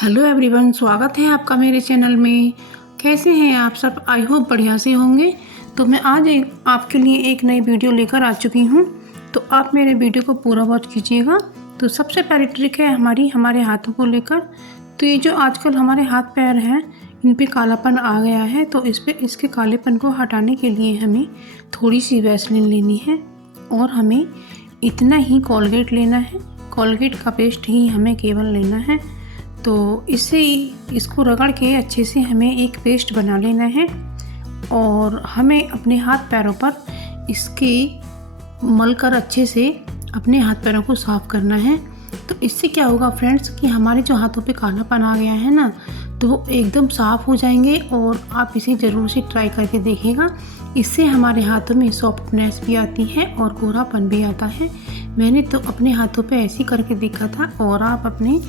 Hello everyone, स्वागत है आपका मेरे चैनल में। कैसे हैं आप सब? आई होप बढ़िया से होंगे। तो मैं आज आपके लिए एक नई वीडियो लेकर आ चुकी हूँ, तो आप मेरे वीडियो को पूरा वॉच कीजिएगा। तो सबसे पहली ट्रिक है हमारे हाथों को लेकर। तो ये जो आजकल हमारे हाथ पैर हैं, इन पे कालापन आ गया है, तो इसके कालेपन को हटाने के लिए हमें थोड़ी सी वैसलीन लेनी है और हमें इतना ही कोलगेट लेना है। कोलगेट का पेस्ट ही हमें केवल लेना है। तो इसको रगड़ के अच्छे से हमें एक पेस्ट बना लेना है और हमें अपने हाथ पैरों पर इसके मल कर अच्छे से अपने हाथ पैरों को साफ़ करना है। तो इससे क्या होगा फ्रेंड्स कि हमारे जो हाथों पे कालापन आ गया है ना, तो वो एकदम साफ़ हो जाएंगे। और आप इसे ज़रूर से ट्राई करके देखिएगा। इससे हमारे हाथों में सॉफ्टनेस भी आती है और गोरापन भी आता है। मैंने तो अपने हाथों पे ऐसे करके देखा था, और आप अपने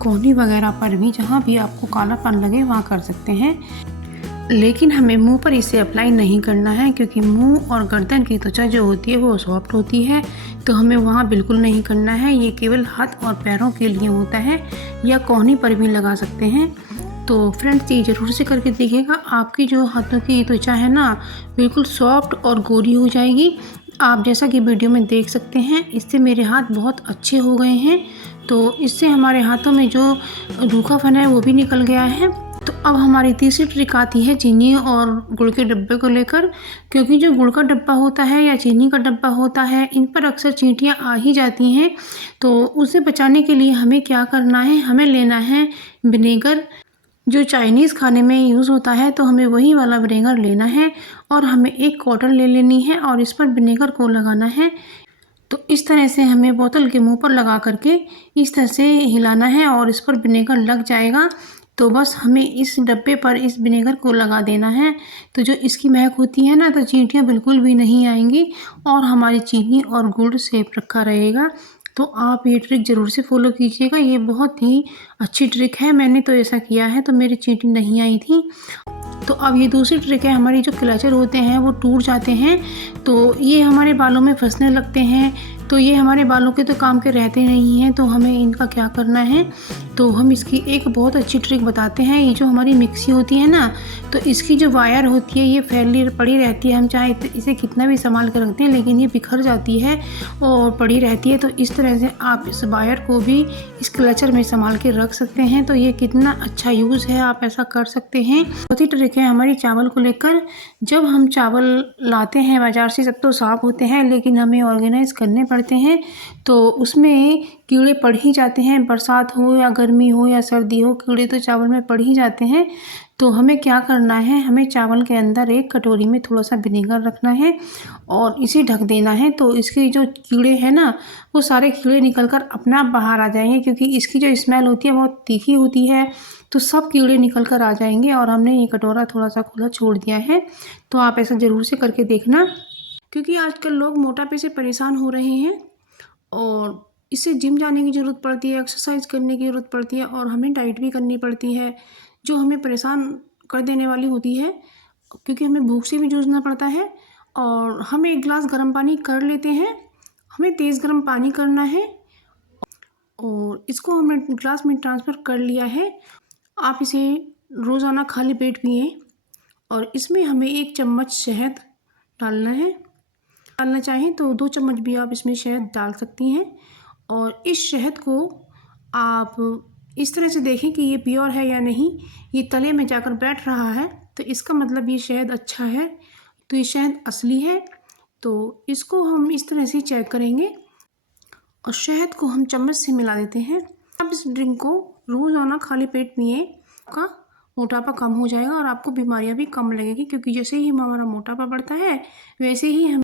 कोहनी वगैरह पर भी, जहाँ भी आपको कालापन लगे वहाँ कर सकते हैं। लेकिन हमें मुंह पर इसे अप्लाई नहीं करना है, क्योंकि मुंह और गर्दन की त्वचा जो होती है वो सॉफ्ट होती है, तो हमें वहाँ बिल्कुल नहीं करना है। ये केवल हाथ और पैरों के लिए होता है, या कोहनी पर भी लगा सकते हैं। तो फ्रेंड्स, ये ज़रूर से करके देखिएगा। आपकी जो हाथों की त्वचा है ना, बिल्कुल सॉफ्ट और गोरी हो जाएगी। आप जैसा कि वीडियो में देख सकते हैं, इससे मेरे हाथ बहुत अच्छे हो गए हैं। तो इससे हमारे हाथों में जो रूखापन है वो भी निकल गया है। तो अब हमारी तीसरी ट्रिक आती है चीनी और गुड़ के डब्बे को लेकर। क्योंकि जो गुड़ का डब्बा होता है या चीनी का डब्बा होता है, इन पर अक्सर चींटियाँ आ ही जाती हैं। तो उसे बचाने के लिए हमें क्या करना है, हमें लेना है विनेगर। जो चाइनीज़ खाने में यूज़ होता है, तो हमें वही वाला विनेगर लेना है और हमें एक कॉटन ले लेनी है और इस पर विनेगर को लगाना है। तो इस तरह से हमें बोतल के मुंह पर लगा करके इस तरह से हिलाना है और इस पर विनेगर लग जाएगा। तो बस हमें इस डब्बे पर इस विनेगर को लगा देना है। तो जो इसकी महक होती है ना, तो चींटियाँ बिल्कुल भी नहीं आएंगी और हमारी चीनी और गुड़ सेफ रखा रहेगा। तो आप ये ट्रिक ज़रूर से फॉलो कीजिएगा। ये बहुत ही अच्छी ट्रिक है। मैंने तो ऐसा किया है, तो मेरी चींटी नहीं आई थी। तो अब ये दूसरी ट्रिक है, हमारी जो क्लचर होते हैं वो टूट जाते हैं, तो ये हमारे बालों में फंसने लगते हैं। तो ये हमारे बालों के तो काम के रहते नहीं हैं, तो हमें इनका क्या करना है, तो हम इसकी एक बहुत अच्छी ट्रिक बताते हैं। ये जो हमारी मिक्सी होती है ना, तो इसकी जो वायर होती है ये फैली पड़ी रहती है। हम चाहे इसे कितना भी संभाल कर रखते हैं, लेकिन ये बिखर जाती है और पड़ी रहती है। तो इस तरह से आप इस वायर को भी इस क्लचर में संभाल के रख सकते हैं। तो ये कितना अच्छा यूज़ है, आप ऐसा कर सकते हैं। बहुत ही ट्रिक है हमारी चावल को लेकर। जब हम चावल लाते हैं बाज़ार से, सब तो साफ़ होते हैं, लेकिन हमें ऑर्गेनाइज़ करने पड़ते हैं। तो उसमें कीड़े पड़ ही जाते हैं। बरसात हो या गर्मी हो या सर्दी हो, कीड़े तो चावल में पड़ ही जाते हैं। तो हमें क्या करना है, हमें चावल के अंदर एक कटोरी में थोड़ा सा विनेगर रखना है और इसे ढक देना है। तो इसके जो कीड़े हैं ना, वो सारे कीड़े निकल कर अपने आप बाहर आ जाएंगे, क्योंकि इसकी जो स्मेल होती है बहुत तीखी होती है। तो सब कीड़े निकल कर आ जाएंगे और हमने ये कटोरा थोड़ा सा खुला छोड़ दिया है। तो आप ऐसा ज़रूर से करके देखना। क्योंकि आजकल लोग मोटापे से परेशान हो रहे हैं और इससे जिम जाने की ज़रूरत पड़ती है, एक्सरसाइज करने की ज़रूरत पड़ती है और हमें डाइट भी करनी पड़ती है, जो हमें परेशान कर देने वाली होती है। क्योंकि हमें भूख से भी जूझना पड़ता है। और हम एक गिलास गर्म पानी कर लेते हैं, हमें तेज़ गर्म पानी करना है और इसको हमने ग्लास में ट्रांसफ़र कर लिया है। आप इसे रोज़ाना खाली पेट पिएं और इसमें हमें 1 चम्मच शहद डालना है। डालना चाहें तो 2 चम्मच भी आप इसमें शहद डाल सकती हैं। और इस शहद को आप इस तरह से देखें कि ये प्योर है या नहीं। ये तले में जाकर बैठ रहा है, तो इसका मतलब ये शहद अच्छा है, तो ये शहद असली है। तो इसको हम इस तरह से चेक करेंगे और शहद को हम चम्मच से मिला देते हैं। आप इस ड्रिंक को रोज़ाना खाली पेट पिएं, आपका मोटापा कम हो जाएगा और आपको बीमारियां भी कम लगेगी। क्योंकि जैसे ही हमारा मोटापा बढ़ता है, वैसे ही हम